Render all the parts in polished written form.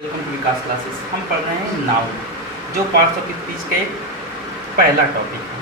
Welcome to Vikas classes. हम पढ़ रहे हैं नाउन, जो पार्ट्स ऑफ स्पीच का एक पहला टॉपिक है।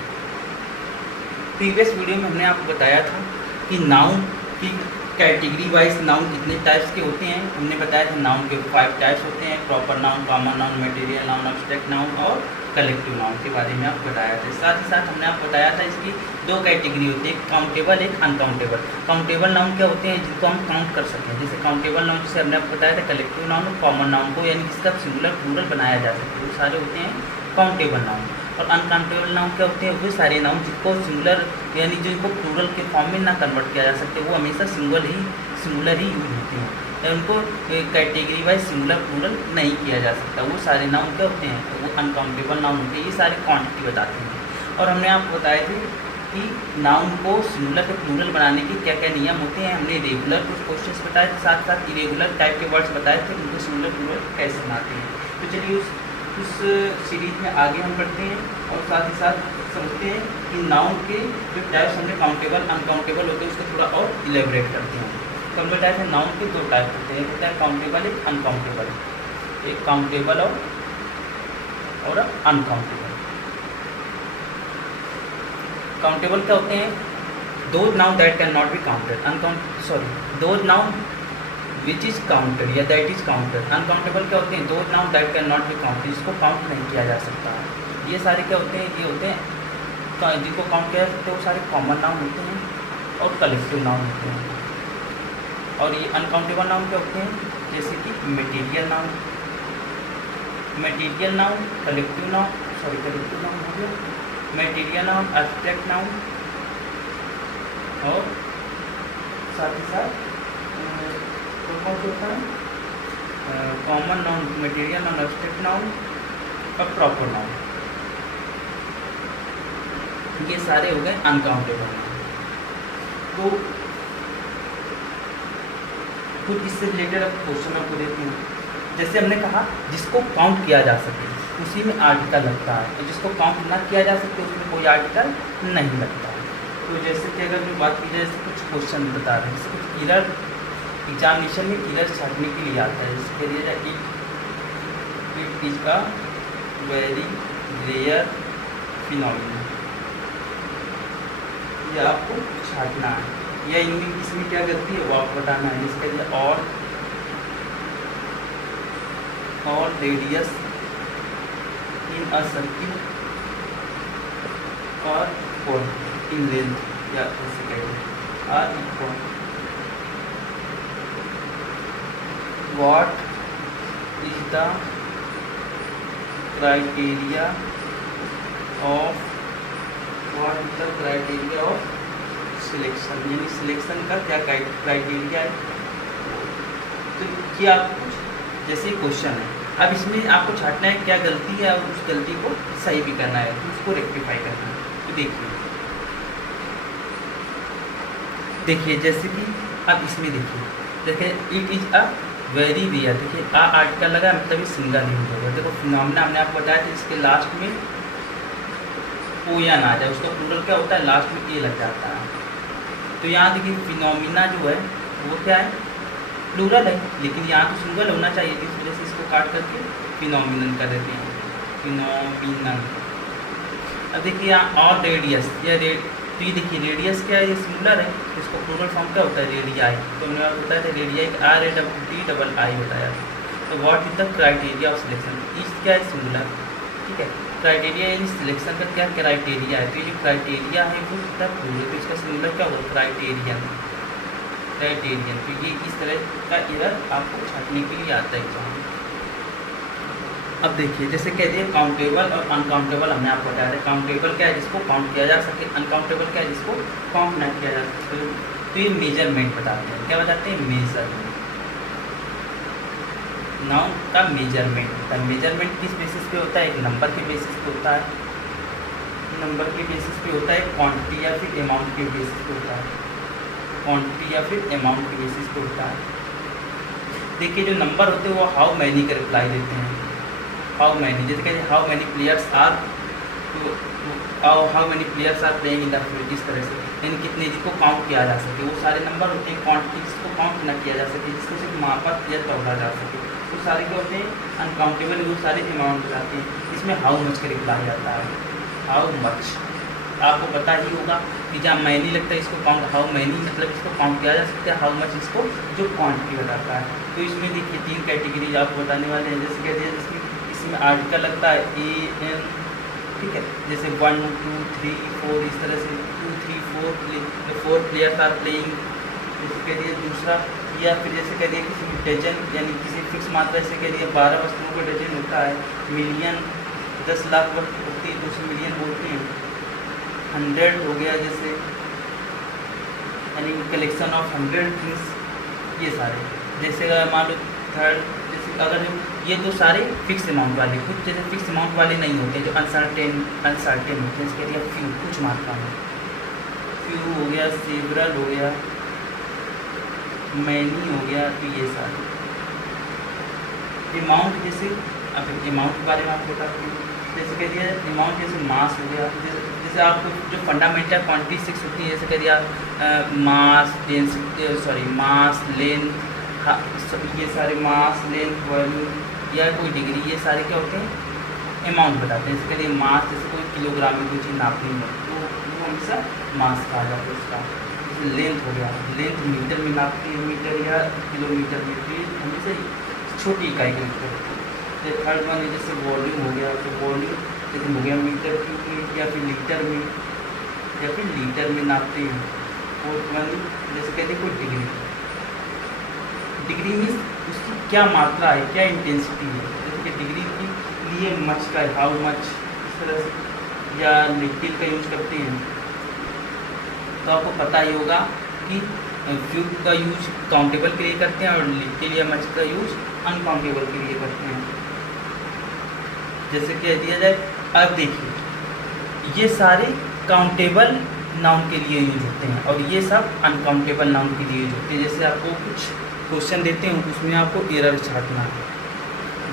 प्रीवियस वीडियो में हमने आपको बताया था कि नाउन की कैटेगरी वाइज नाउन कितने टाइप्स के होते हैं। हमने बताया था नाउन के 5 टाइप्स होते हैं: proper noun, common noun, material noun, abstract noun और कलेक्टिव नाउन के बारे में आपको बताया था। साथ ही साथ हमने आपको बताया था इसकी 2 कैटेगरी होती है, एक काउंटेबल, एक अनकाउंटेबल। काउंटेबल नाउन क्या होते हैं? जिनको हम काउंट कर सकें। जैसे काउंटेबल नाउन जैसे हमने आपको बताया था कलेक्टिव नाउन और कॉमन नाउन को, यानी जिसका सिंगुलर प्लूरल बनाया जा सके, वो सारे होते हैं काउंटेबल नाउन। और अनकाउंटेबल नाउन क्या होते हैं? वो सारे नाउन जिनको सिंगुलर यानी जिनको प्लूरल के फॉर्म में ना कन्वर्ट किया जा सकते, वो हमेशा सिंगुलर ही यूज होते हैं, उनको कैटेगरी वाइज सिंगुलर प्लूरल नहीं किया जा सकता। वो सारे नाउन क्या होते हैं? वो अनकाउंटेबल नाउन होते हैं। ये सारी क्वांटिटी बताते हैं। और हमने आपको बताए थे कि नाउन को सिंगुलर के प्लूरल बनाने के क्या क्या नियम होते हैं। हमने रेगुलर कुछ क्वेश्चंस बताए थे, साथ साथ इरेगुलर टाइप के वर्ड्स बताए थे, उनको सिंगुलर प्लूरल कैसे बनाते हैं। तो चलिए उस सीरीज में आगे हम बढ़ते हैं और साथ ही साथ समझते हैं कि नाउन के जो टाइप्स हमने काउंटेबल अनकाउंटेबल होते हैं उसको थोड़ा और इलेबोरेट करते हैं। तो हमने बताया था नाउन के 2 टाइप होते हैं, एक होता है काउंटेबल, एक अनकाउंटेबल। एक काउंटेबल और अनकाउंटेबल। काउंटेबल क्या होते हैं? Those noun that can not be counted. Those noun which is counted या दैट इज काउंटेड। अनकाउंटेबल क्या होते हैं? Those noun that can not be counted, जिसको काउंट नहीं किया जा सकता। ये सारे क्या होते हैं? ये होते हैं जिनको काउंट किया जा सकता है, वो सारे कॉमन नाउन होते हैं और कलेक्टिव नाउन होते हैं। और ये अनकाउंटेबल नाउन क्या होते हैं? जैसे कि मटेरियल नाउन, कलेक्टिव नाउन हो गया, मटेरियल नाउन, एब्स्ट्रैक्ट नाउन और साथ ही साथ कौन सा होता है? Common noun, material noun, abstract noun और प्रॉपर नाउन। ये सारे हो गए अनकाउंटेबल नाउन। तो कुछ इससे रिलेटेड अब क्वेश्चन आपको देते हैं। जैसे हमने कहा जिसको काउंट किया जा सके उसी में आर्टिकल लगता है, और जिसको काउंट ना किया जा सके उसमें कोई आर्टिकल नहीं लगता है। तो जैसे कि अगर जो बात की जाए, जैसे कुछ क्वेश्चन बता रहे हैं, जैसे कुछ एरर एग्जामिनेशन में एरर छाटने के लिए आता है। जैसे कह दिया जाए it is a very rare phenomena, ये आपको छाटना है, या इनमें इसमें क्या गलती है वो आपको बताना है। इसके लिए और रेडियस इन अ सर्किल और इक्वल इन लेंथ, या ऐसे कहेंगे are equal. What is the criteria of selection, यानी सिलेक्शन का क्या क्राइटेरिया है। तो ये आपको जैसे क्वेश्चन है, अब इसमें आपको छाटना है क्या गलती है और उस गलती को सही भी करना है, तो उसको रेक्टिफाई करना है। तो देखिए जैसे कि अब इसमें देखिए it is a very rare. देखिए आर्टिकल लगा है, मतलब सिंगल यूज होगा। देखो फिनोमिना हमने आपको बताया था, इसके लास्ट में ओ या ना आ जाए, उसका प्लूरल क्या होता है? लास्ट में ए लग जाता है। तो यहाँ देखिए फिनोमिना जो है वो क्या है? प्लूरल है, लेकिन यहाँ तो सिंगल होना चाहिए, इस वजह से इसको काट करके फिनोमिनन कर देते हैं, फिनोमिनन। अब देखिए यहाँ और रेडियस, तो ये देखिए रेडियस क्या है? ये सिंगुलर है, इसको प्लूरल फॉर्म क्या होता है? रेडियाई। तो हमने आपको बताया था रेडियाई RADDI बताया। तो what is the criteria of selection? इस क्या है? सिंगुलर, ठीक है। क्राइटेरिया यानी सिलेक्शन का क्या क्राइटेरिया है? तो ये क्राइटेरिया है वो क्या प्लूरल, तो इसका सिंगुलर क्या होगा? क्राइटेरियन। तो ये इस तरह का एरर आपको छाटने के लिए आता है एग्जाम। अब देखिए जैसे कह दिए काउंटेबल और अनकाउंटेबल हमने आपको बताया था। काउंटेबल क्या है? जिसको काउंट किया जा सके। अनकाउंटेबल क्या है? जिसको काउंट ना किया जा सके। तो ये मेजरमेंट बताते हैं। क्या बताते हैं? मेजरमेंट। नाउन का मेजरमेंट। मेजरमेंट किस बेसिस पे होता है? एक नंबर के बेसिस पे होता है, नंबर के बेसिस पे होता है, क्वांटिटी या फिर अमाउंट के बेसिस पे होता है, क्वांटिटी या फिर अमाउंट के बेसिस पे होता है। देखिए जो नंबर होते हैं वो हाउ मैनी का रिप्लाई देते हैं। हाउ मैनी, जैसे कहते हैं हाउ मैनी प्लेयर्स आर, तो how many players are playing in the field, इस तरह से, यानी कितने जिसको काउंट किया जा सके। वो सारे नंबर होते हैं क्वांटिटी जिसको काउंट ना किया जा सके, जिसको सिर्फ मापा या तौला जा सके, वो सारे क्या होते हैं अनकाउंटेबल, वो सारे अमाउंट बताते हैं। इसमें हाउ मच करके बताया जाता है, हाउ मच। आपको पता ही होगा कि जहाँ मैनी लगता है इसको काउंट, हाउ मैनी मतलब इसको काउंट किया जा सकता है, हाउ मच इसको जो क्वांटिटी बताता है। तो इसमें देखिए 3 कैटेगरी आपको बताने वाले हैं। जैसे कह दिया इसमें आर्टिकल लगता है AN, ठीक है, जैसे 1 2 3 4 इस तरह से 2 3 4 प्लेयर्स आर प्लेइंग, जैसे कह दिया दूसरा। या फिर जैसे कह दिया किसी डजन यानी किसी फिक्स मात्रा, जैसे कह दिया 12 वस्तुओं का डजन होता है। मिलियन 10 लाख वस्तु होती है तो उसे मिलियन बोलते हैं। 100 हो गया जैसे यानी कलेक्शन ऑफ 100 थिंग्स, ये सारे। जैसे मान लो थर्ड, जैसे अगर ये तो सारे फिक्स अमाउंट वाले, कुछ जैसे फिक्स अमाउंट वाले नहीं होते जो अनसर्टेन होते हैं, इसके लिए फ्यू कुछ मात्रा में, फ्यू हो गया, सेवरल हो गया, मैनी हो गया। तो ये सारे अमाउंट, जैसे अब अमाउंट के बारे में आपको बताते हैं। जैसे कह दिया अमाउंट जैसे मास हो गया, जैसे आपको जो फंडामेंटल क्वांटिटी 6 होती है, जैसे कह दिया मास, डेंसिटी, सॉरी मास, लेंथ, ये सारे मास, लेंथ, वॉल्यूम या कोई डिग्री, ये सारे क्या होते हैं अमाउंट बताते हैं। इसके लिए मास, जैसे कोई किलोग्राम में कोई चीज़ नापनी है तो वो हमेशा मास कहा जाता है उसका। जैसे लेंथ हो गया, लेंथ मीटर में नापती है, मीटर या किलोमीटर में, तो हमेशा छोटी इकाई के ऊपर होती है। थर्ड वन है जैसे वॉल्यूम हो गया, तो वॉल्यूम जैसे हो गया मीटर क्यूब में या फिर लीटर में नापते हैं। फोर्थ वन जैसे कहते हैं कोई डिग्री, डिग्री मीन्स उसकी क्या मात्रा है, क्या इंटेंसिटी है। जैसे कि डिग्री के लिए मच का हाउ मच इस तरह से, या लिटिल का यूज करते हैं। तो आपको पता ही होगा कि फ्यू का यूज काउंटेबल के लिए करते हैं और लिटिल या मच का यूज अनकाउंटेबल के लिए करते हैं। जैसे कह दिया जाए, अब देखिए ये सारे काउंटेबल नाउन के लिए यूज होते हैं और ये सब अनकाउंटेबल नाउन के लिए यूज होते हैं। जैसे आपको कुछ क्वेश्चन देते हैं उसमें आपको एरर छाटना है,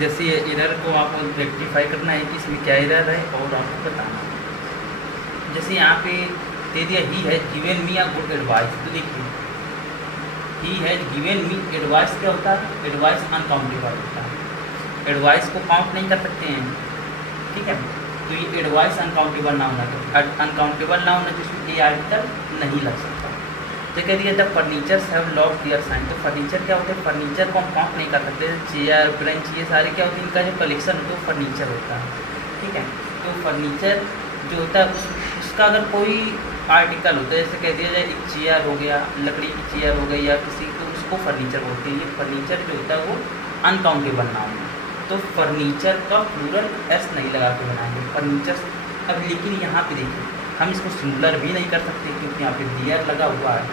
जैसे ये एरर को आपको रेक्टिफाई करना है कि इसमें क्या एरर है और आपको बताना है। जैसे यहाँ पे दे दिया he has given me a good advice, तो देखिए he has given me advice क्या होता है, एडवाइस अनकाउंटेबल होता है, एडवाइस को काउंट नहीं कर सकते हैं, ठीक है। तो ये एडवाइस अनकाउंटेबल नाउन है, अनकाउंटेबल नाउन है जिसमें ए आर्टिकल नहीं लग सकता। तो कह दिया the furnitures have lost their sign, तो फर्नीचर क्या होता है, फर्नीचर को हम काउंट नहीं कर सकते। चेयर, बेंच, ये सारे क्या होते हैं, इनका जो कलेक्शन होता है वो फर्नीचर होता है, ठीक है। तो फर्नीचर जो होता है उसका अगर कोई आर्टिकल होता है, जैसे कह दिया जाए एक चेयर हो गया, लकड़ी की चेयर हो गई या किसी, तो उसको फर्नीचर बोलते हैं। ये फर्नीचर जो होता है वो अनकाउंटेबल नाउन है। तो फर्नीचर का प्लूरल एस नहीं लगा के बनाएंगे फर्नीचर। अब लेकिन यहाँ पे देखिए हम इसको सिंगुलर भी नहीं कर सकते क्योंकि यहाँ पे दियर लगा हुआ है,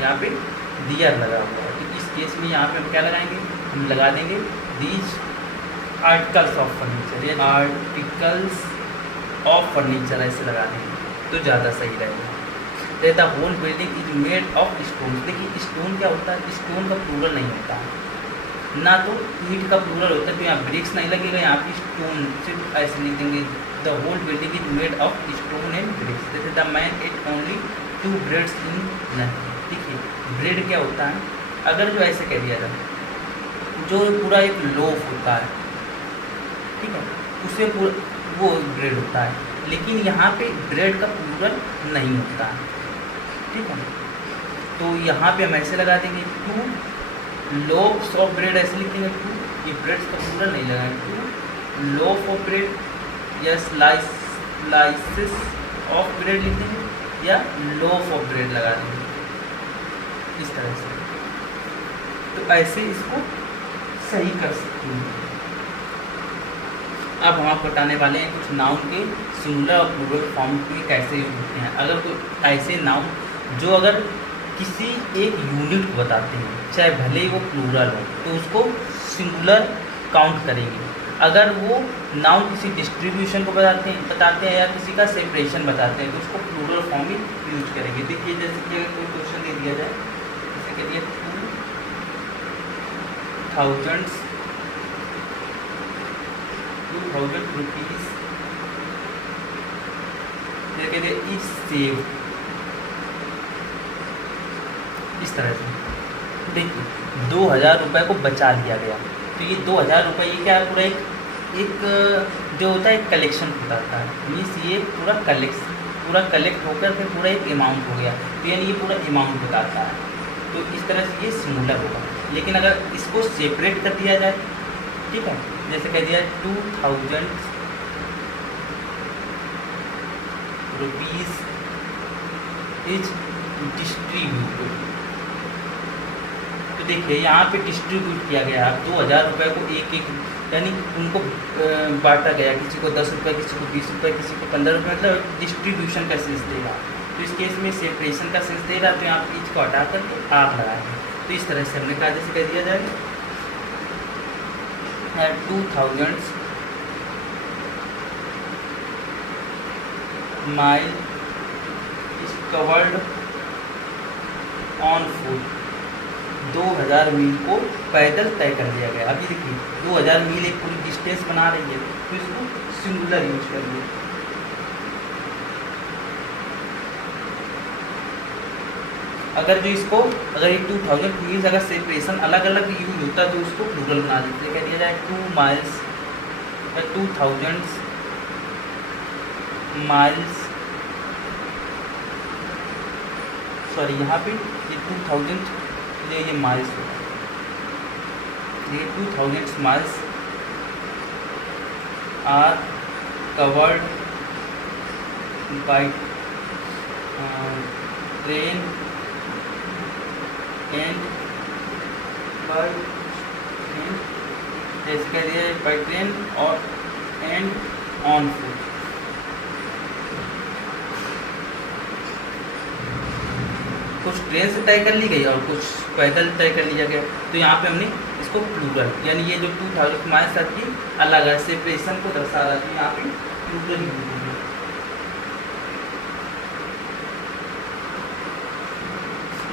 यहाँ पे दियर लगा हुआ है। तो इस केस में यहाँ पे हम क्या लगाएंगे, हम लगा देंगे दीज आर्टिकल्स ऑफ फर्नीचर, ये आर्टिकल्स ऑफ फर्नीचर ऐसे लगा देंगे तो ज़्यादा सही रहेगा। The whole building is made of stone, देखिए स्टोन क्या होता है, स्टोन का प्लूरल नहीं होता है, ना तो ईंट का प्लूरल होता है, तो यहाँ ब्रिक्स नहीं लगेगा, यहाँ पे स्टोन सिर्फ ऐसे लिख देंगे। The whole building is made of stone and bricks. जैसे the man ate only 2 breads in lunch, देखिए ब्रेड क्या होता है, अगर जो ऐसे कह दिया जाए जो पूरा एक लोफ होता है, ठीक है, उससे पूरा वो ब्रेड होता है, लेकिन यहाँ पे ब्रेड का प्लूरल नहीं होता है, ठीक है। तो यहाँ पे हम ऐसे लगा देंगे 2 लोफ्स ऑफ ब्रेड, ऐसे लिख देंगे 2, ये ब्रेड्स का प्लूरल नहीं लगाएंगे, 2 लोफ ऑफ ब्रेड या स्लाइसेस ऑफ ब्रेड लिख देंगे या लोफ ऑफ ब्रेड लगा देंगे इस तरह से। तो ऐसे इसको सही कर सकते हैं। अब हम आपको बताने वाले हैं कुछ नाउन के सिंगुलर और प्लूरल फॉर्म में कैसे यूज होते हैं। अगर कोई ऐसे नाउन जो अगर किसी एक यूनिट को बताते हैं, चाहे भले ही वो प्लूरल हो, तो उसको सिंगुलर काउंट करेंगे। अगर वो नाउन किसी डिस्ट्रीब्यूशन को बताते हैं या किसी का सेपरेशन बताते हैं तो उसको प्लूरल फॉर्म में यूज करेंगे। देखिए जैसे कि अगर कोई क्वेश्चन दे दिया जाए, जैसे कह दिया 2000 रुपीज़, जैसे कह दिया इज सेव, इस तरह से देखिए 2000 रुपये को बचा लिया गया, तो ये 2000 रुपये ये क्या है, पूरा एक जो होता है एक कलेक्शन बताता है, मीन्स ये पूरा कलेक्ट होकर फिर पूरा एक अमाउंट हो गया, तो यानी ये पूरा अमाउंट बताता है। तो इस तरह से ये सिंगुलर होगा। लेकिन अगर इसको सेपरेट कर दिया जाए, ठीक है, जैसे कह दिया 2000 रुपीज़ इज डिस्ट्रीब्यूटेड, तो देखिए यहाँ पे डिस्ट्रीब्यूट किया गया, 2000 रुपये को एक यानी उनको बांटा गया, किसी को 10 रुपये, किसी को 20 रुपये, किसी को 15 रुपये, मतलब डिस्ट्रीब्यूशन का सेंस देगा। तो इस केस में सेपरेशन का सेंस दे रहा, तो यहाँ पे ईच को हटा करके आप लगाएंगे। तो इस तरह से हमने कहा, जैसे कह दिया जाएगा 2000 mile is covered on foot, 2000 मील को पैदल तय कर दिया गया। अभी देखिए 2000 मील एक पूरी डिस्टेंस बना रही है, तो इसको सिंगुलर यूज करिए। अगर ये 2000 मील्स अगर सेपरेशन अलग अलग यूज होता तो उसको प्लूरल बना देते, कह दिया जाए 2 माइल्स या 2000 माइल्स, सॉरी यहाँ पे ये 2000 ये माइल्स होगा, ये 2000 miles are covered by train and by train, जैसे कह दिया बाय ट्रेन और एंड ऑन फुट। कुछ ट्रेन से तय कर ली गई और कुछ पैदल तय कर लिया गया, तो यहाँ पे हमने इसको प्लूरल, यानी ये जो 2000 माइल्स की अलग है, सेपरेशन को दर्शा रहा है, तो यहाँ पे प्लूरल यूज होगी।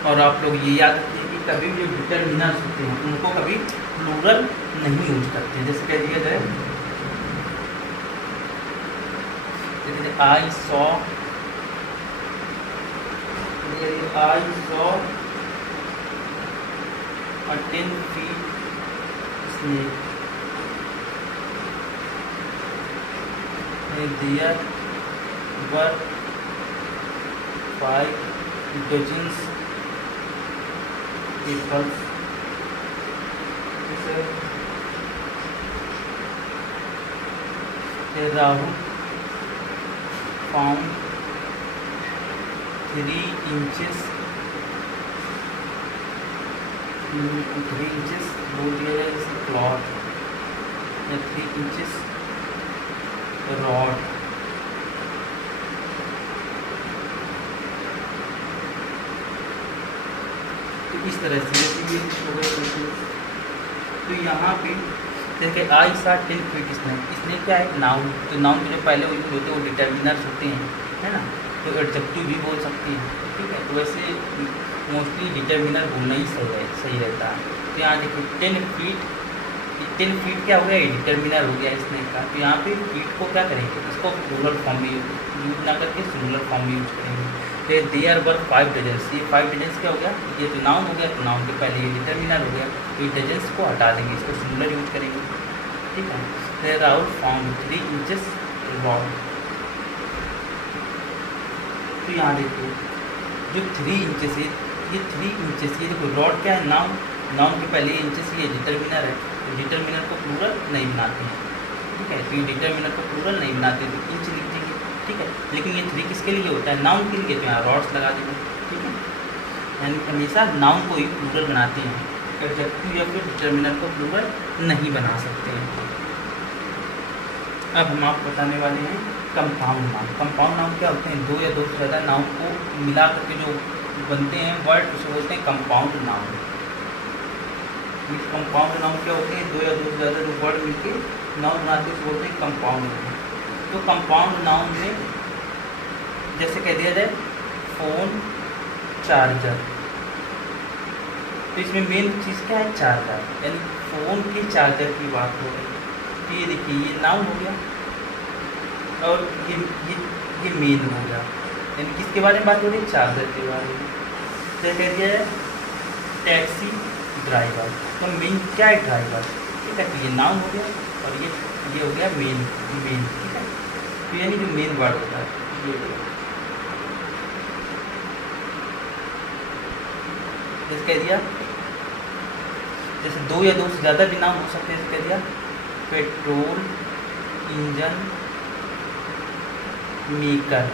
और आप लोग ये याद रखिए कि कभी भी डिटरमिनर्स होते हैं उनको कभी प्लूरल नहीं यूज करते। जैसे कह दिया जाए I saw a 10 feet snake, there were 5 dozens apples. Rahul found 3 inches बोल दिया जाए जैसे क्लॉथ या 3 इंचेस रॉड। तो इस तरह से ये तो यहाँ पे देखिए आई सा 10 फीट इसने क्या है नाउन, तो नाउन के जो पहले यूज होते हैं वो डिटर्मिनर्स होते हैं, है ना, तो एडजेक्टिव भी बोल सकती हैं, ठीक है। तो वैसे मोस्टली डिटर्मिनर बोलना ही सही रहता है। तो यहाँ देखो 10 फीट क्या हो गया, डिटर्मिनर हो गया इसने का। तो यहाँ पे फीट को क्या करेंगे, इसको प्लूरल फॉर्म में यूज ना करके सिंगुलर फॉर्म में यूज करेंगे। फिर देयर वर 5 डजन्स, ये 5 डजन्स क्या हो गया, ये तो नाउन हो गया, तो नाउन के पहले ये डिटर्मिनर हो गया, तो ये डजन्स को हटा देंगे, इसको सिंगुलर यूज करेंगे, ठीक है। फिर राहुल फाउंड 3 इंचेस रॉड, तो यहाँ देखो जो 3 इंचेस है, ये 3 इंचेस, ये देखो रॉड क्या है, नाउन के पहले इंचेस, ये डिटर्मिनर है, तो डिटर्मिनर को प्लूरल नहीं बनाते हैं, ठीक है। तो ये डिटर्मिनर को प्लूरल नहीं बनाते, तो इंच लिख देंगे, ठीक है। लेकिन ये 3 किसके लिए होता है, नाउन के लिए, तो यहाँ रॉड्स लगा देंगे, ठीक है। यानी हमेशा नाउन को ही प्लूरल बनाते हैं, एडजेक्टिव या फिर डिटर्मिनर को प्लूरल नहीं बना सकते हैं। अब हम आपको बताने वाले हैं कंपाउंड नाउन। कंपाउंड नाउन क्या होते हैं, 2 या 2 से ज़्यादा नाउन को मिला करके जो बनते हैं वर्ड, उसे बोलते हैं कंपाउंड नाउन। कंपाउंड नाउन क्या होते हैं, 2 या 2 से ज़्यादा जो वर्ड मिलके नाउन बनाते हैं उसे बोलते हैं कंपाउंड नाउन। तो कंपाउंड नाउन में जैसे कह दिया जाए फ़ोन, चार्जर, तो इसमें मेन चीज़ क्या है, चार्जर, यानी फ़ोन के चार्जर की बात हो रही है। तो ये देखिए ये नाउन हो गया और ये मेन हो गया, यानी किसके बारे में बात हो रही है, चार्जर के बारे में। जैसे कह दिया है टैक्सी ड्राइवर, तो मेन क्या है ड्राइवर, ठीक है। तो ये नाउन हो गया और ये हो गया मेन, ठीक है। तो यानी जो मेन वर्ड होता है ये हो गया। जैसे कह दिया, जैसे दो या दो से ज़्यादा भी नाम हो सकते हैं। जैसे कह दिया पेट्रोल इंजन मेकर,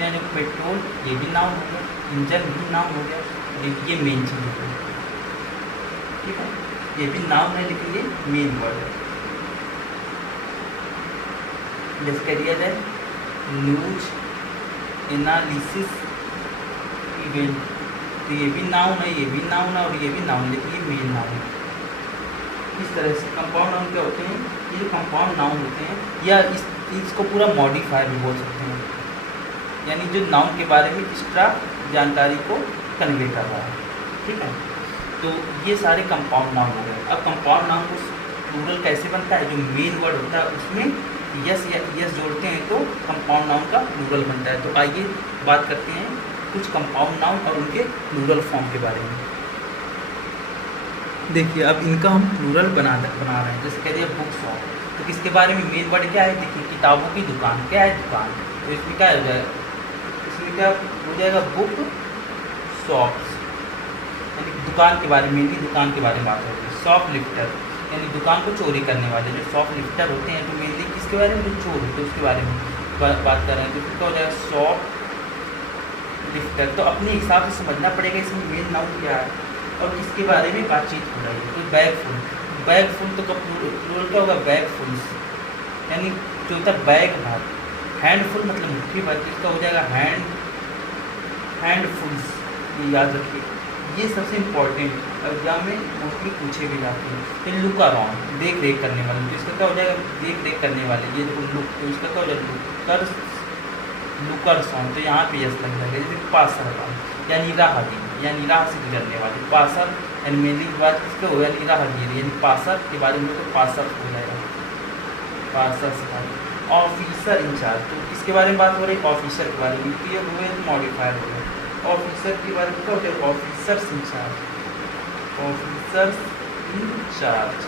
यानी पेट्रोल ये भी नाउन हो गया, इंजन भी नाउन हो गया, ये मेन चीज़ हो गई, ठीक है। ये भी नाउन है लेकिन ये मेन वर्ड है। जैसे कह दिया जाए न्यूज एनालिसिस इवेंट, तो ये भी नाउन है, ये भी नाउन है और ये भी नाउन, लेकिन ये मेन नाउन है। इस तरह से कंपाउंड नाउन क्या होते हैं, ये कंपाउंड नाउन होते हैं, या इसको पूरा मॉडिफायर भी बोल सकते हैं, यानी जो नाउन के बारे में एक्स्ट्रा जानकारी को कन्वे कर रहा है, ठीक है। तो ये सारे कंपाउंड नाउन हो गए। अब कंपाउंड नाउन को प्लूरल कैसे बनता है, जो मेन वर्ड होता है उसमें यस या यस जोड़ते हैं तो कंपाउंड नाउन का प्लूरल बनता है। तो आइए बात करते हैं कुछ कंपाउंड नाउन और उनके प्लूरल फॉर्म के बारे में। देखिए अब इनका हम प्लूरल बना रहे हैं। जैसे कह दिया बुक शॉप, तो किसके बारे में मेन वर्ड क्या है, देखिए किताबों की दुकान, क्या है दुकान, तो इसमें क्या हो जाएगा, इसमें क्या हो जाएगा बुक शॉप्स, यानी दुकान के बारे में, दुकान के बारे में बात होती है। शॉप लिफ्टर, यानी दुकान को चोरी करने वाले जो शॉप लिफ्टर होते हैं, तो मेनली किसके बारे में, जो चोर होते हैं उसके बारे में बात कर रहे हैं। तो क्या हो जाएगा शॉप लिफ्टर। तो अपने हिसाब से समझना पड़ेगा इसमें मेन नाउन क्या है और किसके बारे में बातचीत हो रही है। तो बैग फुल तो प्लूरल क्या होगा, बैग फुल्स, यानी जो होता है बैग भर। हैंडफुल मतलब मुट्ठी भर, इसका हो जाएगा हैंडफुल्स, ये याद रखिए, ये सबसे इम्पोर्टेंट एग्जाम में मोस्टली पूछे भी जाते हैं। फिर लुक अराउंड, देख रेख करने वाले, तो इसका क्या हो जाएगा देख रेख करने वाले, ये देखो लुक, तो इसका क्या हो जाएगा लुकर्स ऑन, तो यहाँ पे यस लग जाएगा। जैसे पासर वाला, यानी राहगीर, यानी राह से गुजरने वाले, पासर यानी मेनली की बात किसके हो, यानी राहगीर, यानी पासर के बारे में तो पासर हो जाएगा, पासर से। ऑफिसर इंचार्ज, तो किसके बारे में बात हो रही है, ऑफिसर के बारे में, तो ये हुए मॉडिफायर हो गए। ऑफिसर के बारे में क्या होता है, officers in-charge, officers in-charge.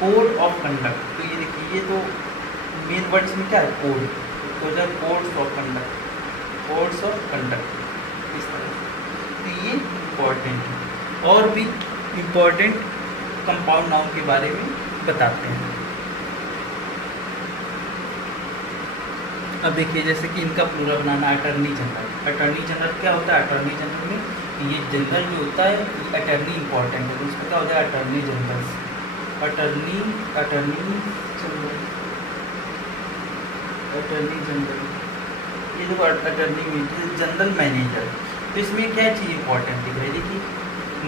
Code of conduct, तो ये देखिए ये तो मेन वर्ड्स में क्या है, कोड, तो जो codes of conduct, codes of conduct, इस तरह से। तो ये इम्पोर्टेंट है। और भी इम्पोर्टेंट कंपाउंड नाउन के बारे में बताते हैं। अब देखिए जैसे कि इनका प्लूरल बनाना, अटर्नी जनरल। अटर्नी जनरल क्या होता है, अटर्नी जनरल में ये जनरल जो होता है अटर्नी इंपॉर्टेंट है, तो उसका क्या हो जाएगा अटर्नी जनरल, अटर्नी जनरल। ये देखो अटर्नी में जनरल मैनेजर, तो इसमें क्या चीज़ इंपॉर्टेंट दिख रही है, देखिए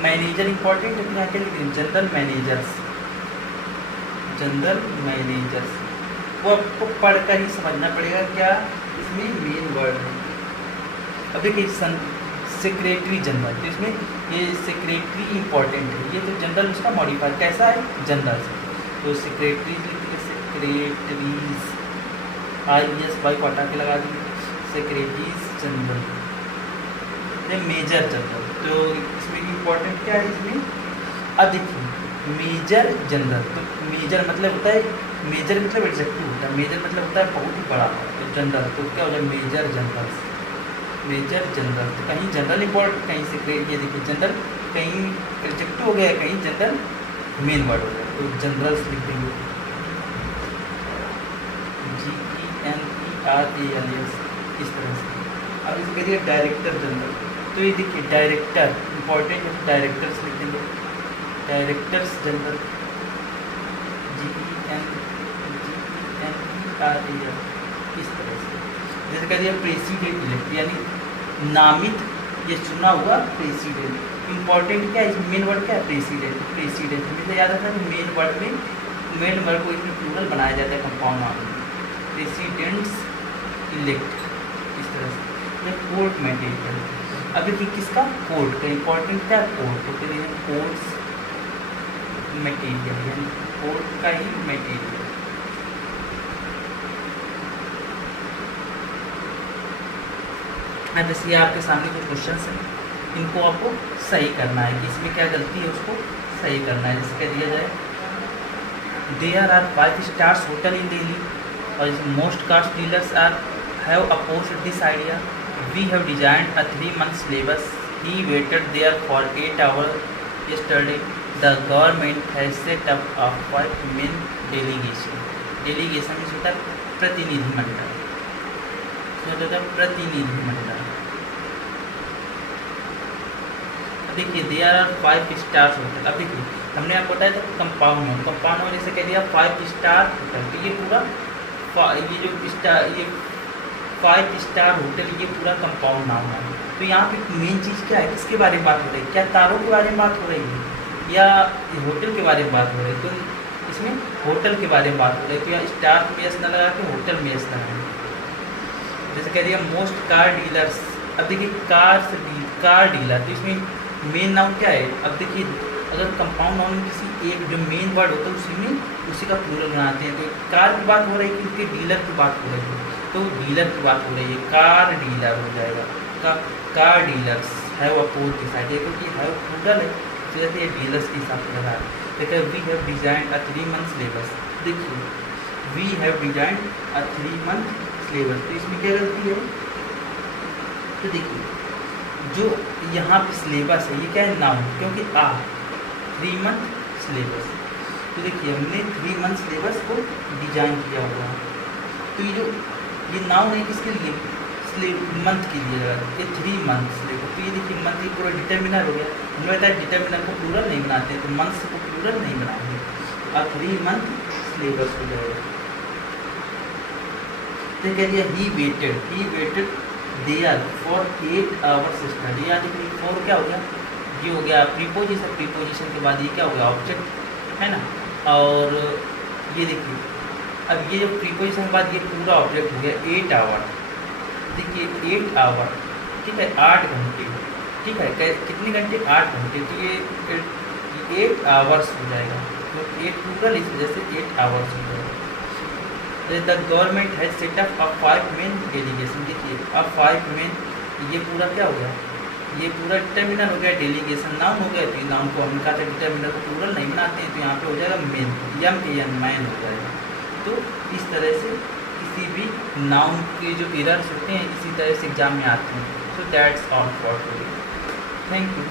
मैनेजर इंपॉर्टेंट है, यहाँ क्या लिखते हैं जनरल मैनेजर्स, जनरल मैनेजर्स, वो आपको पढ़कर ही समझना पड़ेगा क्या इसमें मेन वर्ड है। अब देखिए सेक्रेटरी जनरल, तो इसमें ये सेक्रेटरी इंपॉर्टेंट है, ये तो जनरल उसका मॉडिफायर कैसा है जनरल से, तो सेक्रेटरी सेक्रेटरीज IES को हटा के लगा देंगे, सेक्रेटरीज जनरल। मेजर जनरल, तो इसमें इम्पोर्टेंट क्या है इसमें, अब देखिए मेजर जनरल, तो मेजर मतलब होता है, मेजर मतलब एग्जेक्टिव होता है, मेजर मतलब होता है बहुत ही बड़ा, तो जनरल तो क्या हो जाए मेजर जनरल, मेजर जनरल। तो कहीं जनरल इम्पोर्टेंट, कहीं सेक्रेटरी, ये देखिए जनरल कहीं एग्जेक्टिव हो गया, कहीं जनरल मेन वर्ड हो गया, तो जनरल्स लिख देंगे GENERALS, इस तरह से। अब इसे करिए डायरेक्टर जनरल, तो ये देखिए डायरेक्टर इंपॉर्टेंट है, डायरेक्टर्स लिख देंगे, डायरेक्टर्स जनरल GENERAL, इस तरह से। जैसे कह दिया प्रेसिडेंट इलेक्ट, यानी नामित, ये चुना हुआ प्रेसिडेंट। इंपॉर्टेंट क्या है, मेन वर्ड क्या है प्रेसिडेंट, प्रेसिडेंट हमें याद रखना है, मेन वर्ड को इसमें प्लूरल बनाया जाता है कंपाउंड नाउन में, प्रेसिडेंट्स इलेक्ट, इस तरह से। कोर्ट मटेरियल, अब देखिए किसका कोर्ट का इंपॉर्टेंट क्या है, कोर्ट, तो फिर कोर्ट्स मटेरियल, यानी कोर्ट का ही मटेरियल। जैसे आपके सामने कुछ क्वेश्चन हैं, इनको आपको सही करना है कि इसमें क्या गलती है उसको सही करना है। जैसे कह दिया जाए there are 5 stars hotel in Delhi और most caste dealers are have opposed this idea, we have designed a 3 month syllabus, he waited there for 8 hours yesterday, the government has set up a 5-man delegation, delegation में होता है प्रतिनिधिमंडल, होता है प्रतिनिधिमंडल। देखिए there are 5 star hotel, अब देखिए हमने आपको बताया था कंपाउंड होने से कह दिया 5 स्टार होटल, तो ये पूरा ये जो स्टार ये 5 स्टार होटल ये पूरा कंपाउंड नाम है। तो यहाँ पे मेन चीज़ क्या है, किसके बारे में बात हो रही है, क्या तारों के बारे में बात हो रही है या होटल के बारे में बात हो रही है, तो इसमें होटल के बारे में बात हो रही है। तो यहाँ स्टार में एस न लगा के होटल में एस लगा, जैसे कह दिया मोस्ट कार डीलर्स, अब देखिए कार डीलर, तो इसमें मेन नाउन क्या है। अब देखिए अगर कंपाउंड नाउन में किसी एक जो मेन वर्ड होता है उसी का प्लूरल बनाते हैं, तो कार की बात हो रही है क्योंकि डीलर की बात हो रही है, तो डीलर की बात हो रही है, कार डीलर हो जाएगा, car dealers have oppose this idea, क्योंकि हैव प्लूरल है तो जैसे ये डीलर्स के हिसाब से लगा है। देखिए we have designed a 3 month syllabus, देखिए we have designed a 3 month syllabus, तो इसमें क्या गलती है, तो देखिए जो यहाँ पे सिलेबस है ये क्या है नाउन, क्योंकि 3 month सिलेबस, तो देखिए हमने 3 month सिलेबस को डिजाइन किया हुआ है, तो ये नाउन है किसके लिए, मंथ के लिए, ये 3 month सिलेबस, तो ये देखिए मंथ ये पूरा डिटर्मिनर हो गया, हमें बताया डिटर्मिनर को प्लूरल नहीं बनाते, तो मंथ को प्लूरल नहीं बनाएंगे, और 3 month सिलेबस हो जाएगा। तो कह दिया ही waited there for 8 hours study, यहाँ देखिए फॉर क्या हो गया, ये हो गया प्रीपोजिशन के बाद ये क्या हो गया ऑब्जेक्ट है ना, और ये देखिए अब ये जो प्रीपोजिशन के बाद ये पूरा ऑब्जेक्ट हो गया 8 hour, देखिए 8 hour ठीक है 8 घंटे, ठीक है कितने घंटे 8 घंटे, तो ये 8 hours हो जाएगा, तो 8 प्लूरल इस वजह से 8 hours हो जाएगा। The government has set up a 5-man delegation, देखिए अब 5-man ये पूरा क्या हो गया, ये पूरा डिटर्मिनर हो गया, डेलीगेशन नाउन हो गया, तो नाउन को हमने कहा था डिटर्मिनर को प्लूरल नहीं बनाते हैं, तो यहाँ पे हो जाएगा मेन मैन हो जाएगा। तो इस तरह से किसी भी नाउन के जो एरर्स होते हैं इसी तरह से एग्जाम में आते हैं। So that's all for today, thank you.